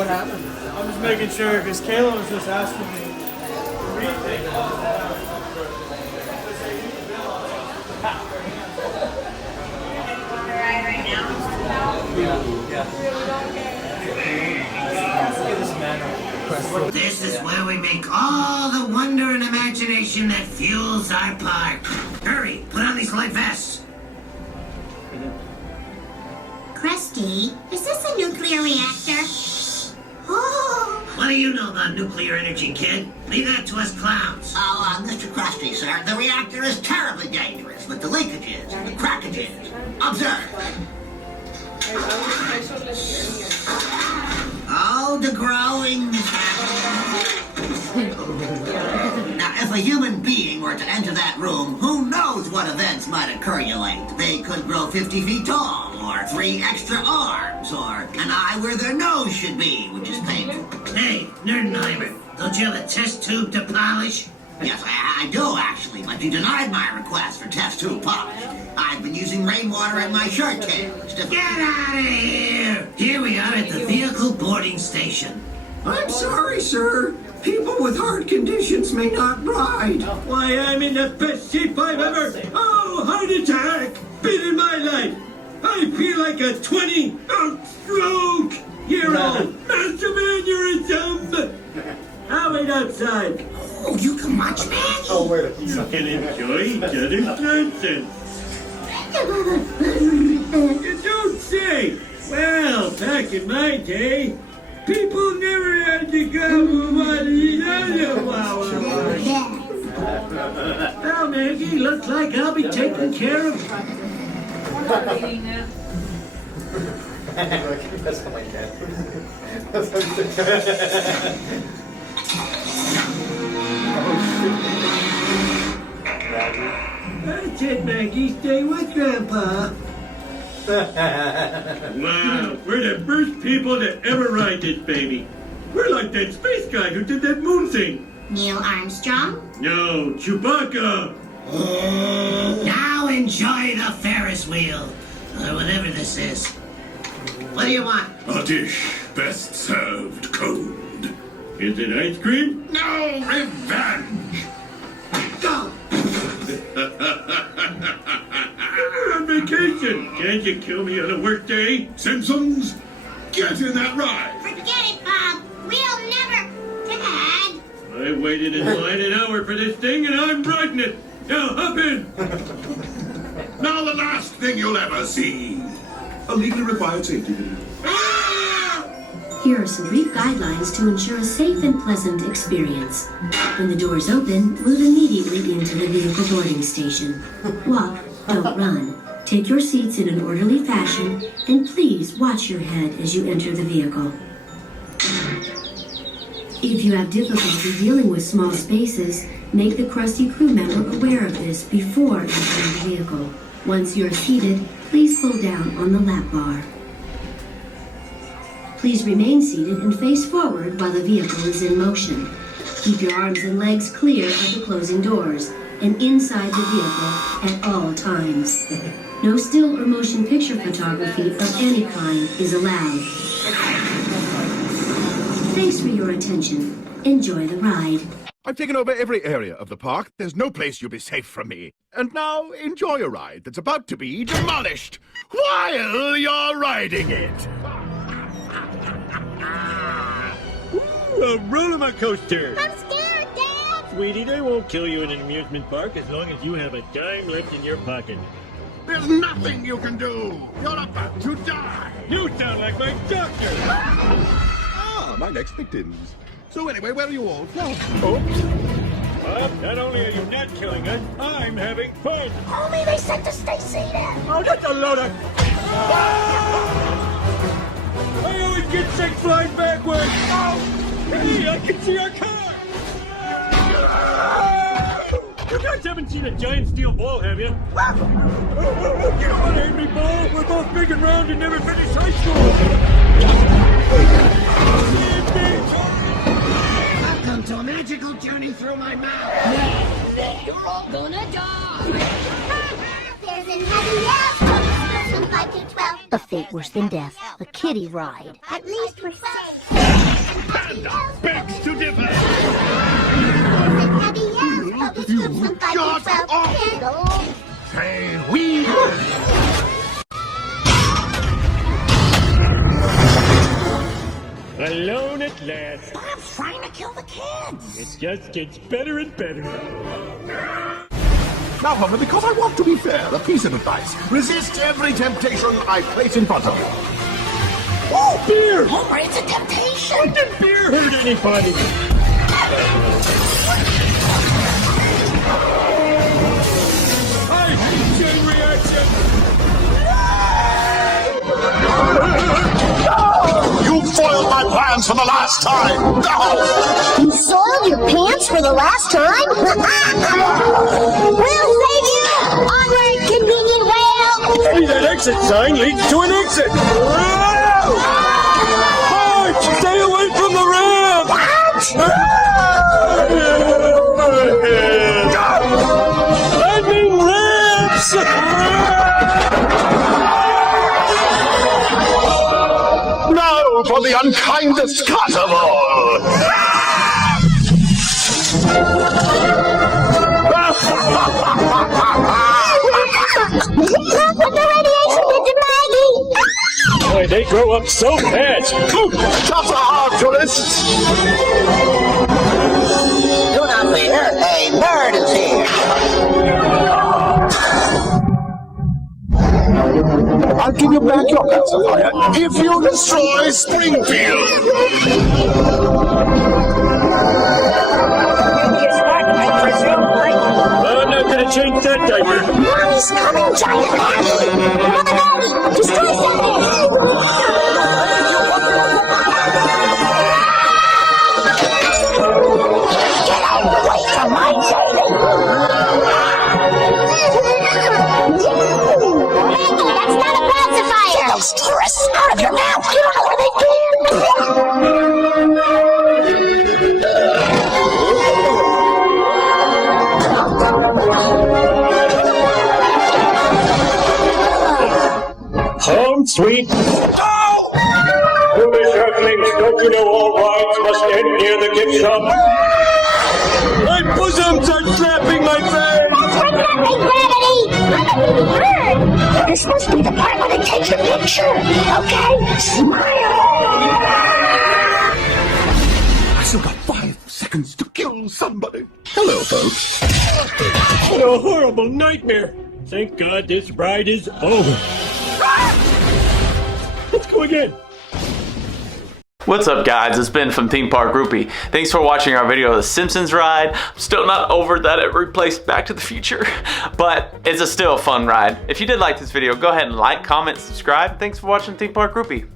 What happened? I'm just making sure because Kayla was just asking me. This is where we make all the wonder and imagination that fuels our park. Hurry, put on these light vests. Krusty, is this a nuclear reactor? Oh. What do you know about nuclear energy, kid? Leave that to us clowns. Oh, Mr. Krusty, sir, the reactor is terribly dangerous with the leakages and the crackages. Observe. Oh, the growing is happening. Now, if a human being were to enter that room, who knows what events might occurulate? They could grow 50 feet tall, or 3 extra arms, or an eye where their nose should be, which is painful. Hey, Nerdenheimer, don't you have a test tube to polish? Yes, I do, actually, but you denied my request for test tube polish. I've been using rainwater in my shirt tail. Get out of here! Here we are at the vehicle boarding station. I'm sorry, sir. People with heart conditions may not ride. Why, I'm in the best shape I've ever... Oh, heart attack! Been in my life! I feel like a 20-stroke-year-old massive aneurysm! I'll wait outside. Oh, you can watch Maggie. Oh, wait. You can enjoy each other's nonsense. You don't say! Well, back in my day, people never had to go Well, Maggie, looks like I'll be taking care of... That's it, Maggie. Stay with Grandpa. Wow, we're the first people to ever ride this baby. We're like that space guy who did that moon thing. Neil Armstrong? No, Chewbacca. Now enjoy the Ferris wheel, or whatever this is. What do you want? A dish best served cold. Is it ice cream? No revenge! Go! We're on vacation. Can't you kill me on a work day? Simpsons, get in that ride! Forget it, Bob. We'll never... Dad! I waited in line an hour for this thing, and I'm riding it. Now hop in. Now the last thing you'll ever see. A legally required safety video. Here are some brief guidelines to ensure a safe and pleasant experience. When the doors open, move immediately into the vehicle boarding station. Walk, don't run. Take your seats in an orderly fashion, and please watch your head as you enter the vehicle. If you have difficulty dealing with small spaces, make the Krusty crew member aware of this before entering the vehicle. Once you are seated, please pull down on the lap bar. Please remain seated and face forward while the vehicle is in motion. Keep your arms and legs clear of the closing doors and inside the vehicle at all times. No still or motion picture photography of any kind is allowed. Thanks for your attention. Enjoy the ride. I've taken over every area of the park. There's no place you'll be safe from me. And now, enjoy a ride that's about to be demolished while you're riding it. A roller coaster. I'm scared, Dad! Sweetie, they won't kill you in an amusement park as long as you have a dime left in your pocket. There's nothing you can do. You're about to die. You sound like my doctor. Ah, my next victims. So anyway, where are you all from? Oops. Not only are you not killing us, I'm having fun. Only they said to stay seated! Oh, that's a load of... I always get sick flying backwards. Oh, hey, I can see our car. You guys haven't seen a giant steel ball, have you? You know what, angry ball? We're both big and round and never finished high school. Welcome to a magical journey through my mouth. You're all gonna die! There's an heavy ass 5 to 12. A fate worse than death. A kiddie ride. At least we're safe. Panda begs to differ. Heavy yes, but we took from 5 to 12. Candles. Say we. Alone at last. I'm trying to kill the kids. It just gets better and better. Now, Homer, because I want to be fair, a piece of advice. Resist every temptation I place in front of you. Oh, beer! Homer, it's a temptation. When did beer hurt anybody? I hate chain reaction! You foiled my plans for the last time! No! You soiled your pants for the last time? We'll save you! Onward, convenient whale! Hey, that exit sign leads to an exit! March! Stay away from the ramp! I mean ramps! Now for the unkindest cut of all! Look what the radiation did to Maggie! Boy, they grow up so fast! Tougher hard tourists! Do not fear, a nerd is here. I'll give you back your pacifier if you destroy Springfield! I'm not gonna change that diaper! Mommy's coming, giant Maggie! Mother Maggie, destroy something! Get away from my baby. Maggie, that's not a pacifier! Get those tourists out of your mouth. You don't know where they've been. Home sweet. Foolish earthlings, don't you know all rides must end near the gift shop? My bosoms are trapping my face! Gravity! I'm a baby bird! You're supposed to be the part where they take your picture. Okay? Smile. I still got 5 seconds to kill somebody. Hello, folks. What a horrible nightmare! Thank God this ride is over. Let's go again. What's up, guys? It's Ben from Theme Park Groupie. Thanks for watching our video of the Simpsons ride. I'm still not over that it replaced Back to the Future, but it's still a fun ride. If you did like this video, go ahead and like, comment, subscribe. Thanks for watching Theme Park Groupie.